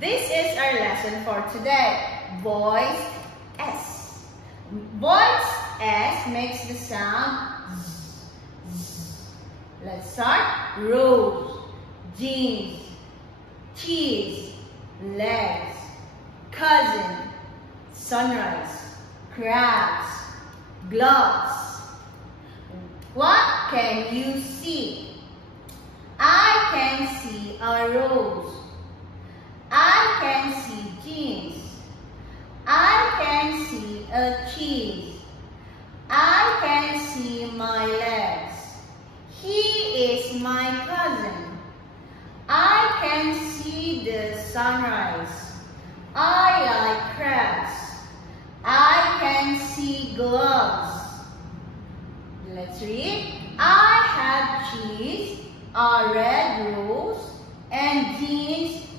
This is our lesson for today. Voice S. Voice S makes the sound Z, Z. Let's start. Rose, jeans, cheese, legs, cousin, sunrise, crabs, gloves. What can you see? I can see a rose. I can see jeans. I can see a cheese. I can see my legs. He is my cousin. I can see the sunrise. I like crabs. I can see gloves. Let's read. I have cheese, a red rose, and jeans